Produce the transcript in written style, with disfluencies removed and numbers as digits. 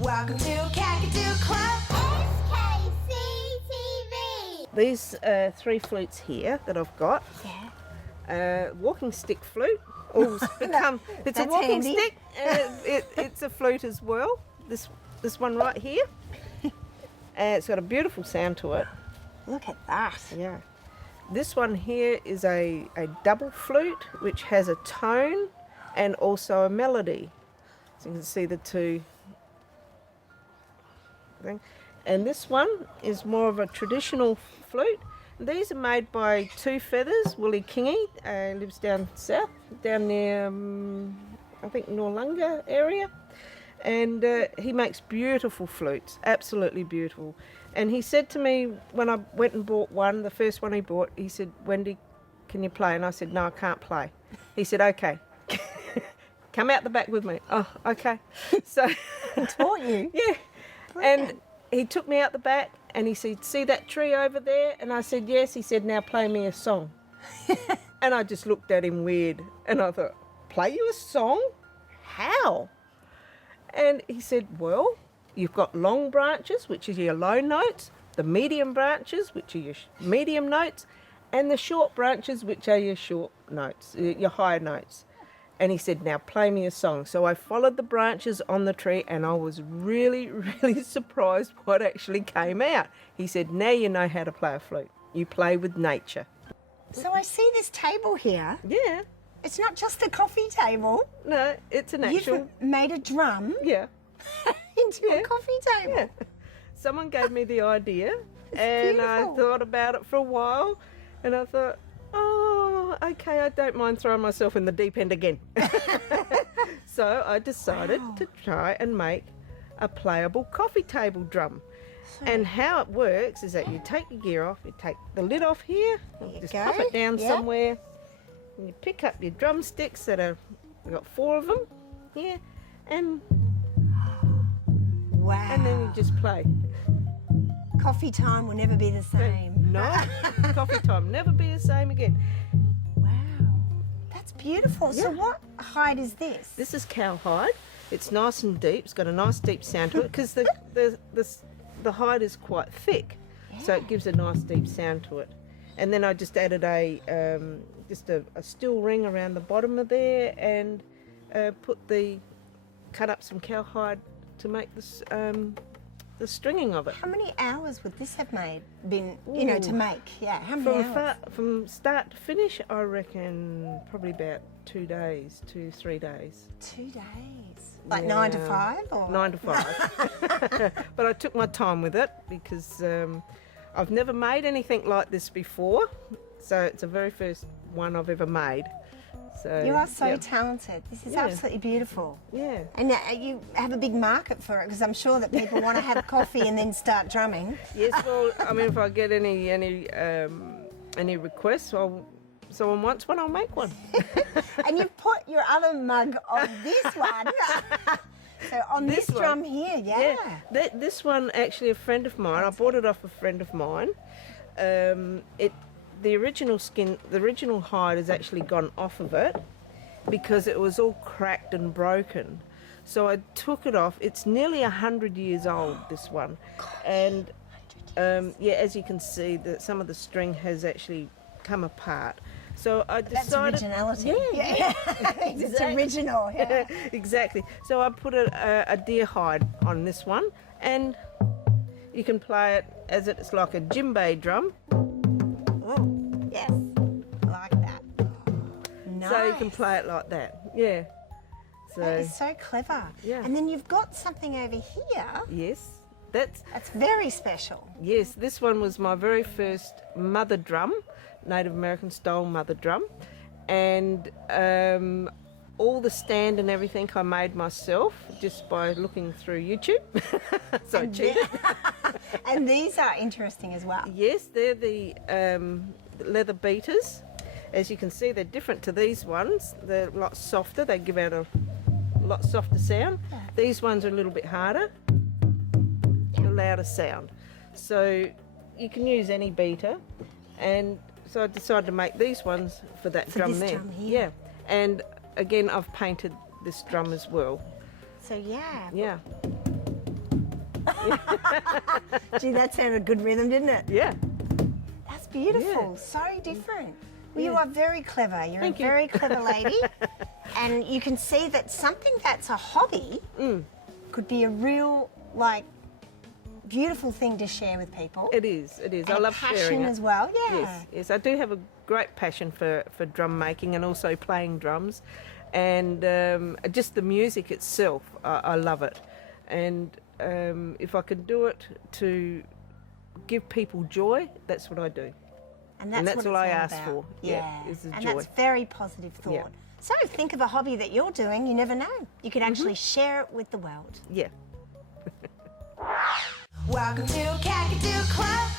Welcome to Kakadu Club. SKCTV. These 3 flutes here that I've got. Yeah. Walking stick flute. It's a walking handy. stick. It's a flute as well. This one right here. It's got a beautiful sound to it. Look at that. Yeah. This one here is a double flute, which has a tone and also a melody. So you can see the two things. And this one is more of a traditional flute. These are made by Two Feathers. Willie Kingy lives down south, down near, I think, Norlunga area. And he makes beautiful flutes, absolutely beautiful. And he said to me when I went and bought one, the first one he bought, he said, "Wendy, can you play?" And I said, "No, I can't play." He said, "Okay, come out the back with me." Oh, okay. So He taught you? yeah. Brilliant. And he took me out the back and he said, "See that tree over there?" And I said, "Yes." He said, "Now play me a song." And I just looked at him weird and I thought, "Play you a song? How?" And he said, "Well, you've got long branches, which is your low notes, the medium branches, which are your medium notes, and the short branches, which are your short notes, your high notes." And he said, "Now play me a song." So I followed the branches on the tree and I was really, really surprised what actually came out. He said, "Now you know how to play a flute. You play with nature." So I see this table here. Yeah. It's not just a coffee table. No, it's an actual... You've made a drum Yeah. into a coffee table. Yeah. Someone gave me the idea and I beautiful. thought about it for a while and I thought, oh, okay, I don't mind throwing myself in the deep end again. So I decided to try and make a playable coffee table drum. And how it works is that you take your gear off, you take the lid off here, you just go. pop it down Yep. somewhere, and you pick up your drumsticks that are, we've got 4 of them here, and Wow. and then you just play. Coffee time will never be the same. No, coffee time, never be the same again. Wow. That's beautiful. So Yeah. what hide is this? This is cowhide. It's nice and deep. It's got a nice deep sound to it because the hide is quite thick, so it gives a nice deep sound to it. And then I just added a steel ring around the bottom of there and cut up some cowhide to make this the stringing of it. How many hours would this have been to make? Yeah, how many hours? From start to finish, I reckon probably about 2 days, 2-3 days. 2 days. Like 9 to 5? Or? 9 to 5. But I took my time with it because I've never made anything like this before. So it's the very first one I've ever made. So You are so yeah. talented. This is Yeah. absolutely beautiful. Yeah. And you have a big market for it because I'm sure that people want to have coffee and then start drumming. Yes, well, I mean, if I get any requests, someone wants one, I'll make one. And you've put your other mug on this one. So on this This one? drum here, yeah. This one, actually, a friend of mine, I bought it off a friend of mine. The original hide has actually gone off of it because it was all cracked and broken. So I took it off. It's nearly 100 years old, this one. And yeah, as you can see, some of the string has actually come apart. So I decided... That's originality. Yeah. It's Exactly. original. Yeah. Exactly. So I put a deer hide on this one, and you can play it as it's like a djembe drum. Oh, yes. Like that. Nice. So you can play it like that. Yeah. So That is so clever. Yeah. And then you've got something over here yes, that's very special. yes. This one was my very first mother drum, Native American style mother drum, and all the stand and everything I made myself just by looking through YouTube. So I cheated. And these are interesting as well. Yes, they're the leather beaters. As you can see, they're different to these ones. They're a lot softer. They give out a lot softer sound. These ones are a little bit harder, a louder sound. So you can use any beater. And so I decided to make these ones for that For drum this there. drum here. Yeah. And again, I've painted this drum as well. So yeah. Yeah. Gee, that sounded a good rhythm, didn't it? Yeah. That's beautiful. Yeah. So different. Well, you are very clever. You're Thank a you. very clever lady. And you can see that something that's a hobby could be a real, like, beautiful thing to share with people. It is. It is. And I love passion sharing it. as well. Yeah. Yes, yes. I do have a great passion for drum making and also playing drums, and just the music itself. I love it, and if I can do it to give people joy, that's what I do. And And that's what all it's I all ask about. for, yeah, is the and joy. that's very positive thought. Yeah. So think of a hobby that you're doing. You never know. You can actually share it with the world. Yeah. Welcome to Kakadu Club.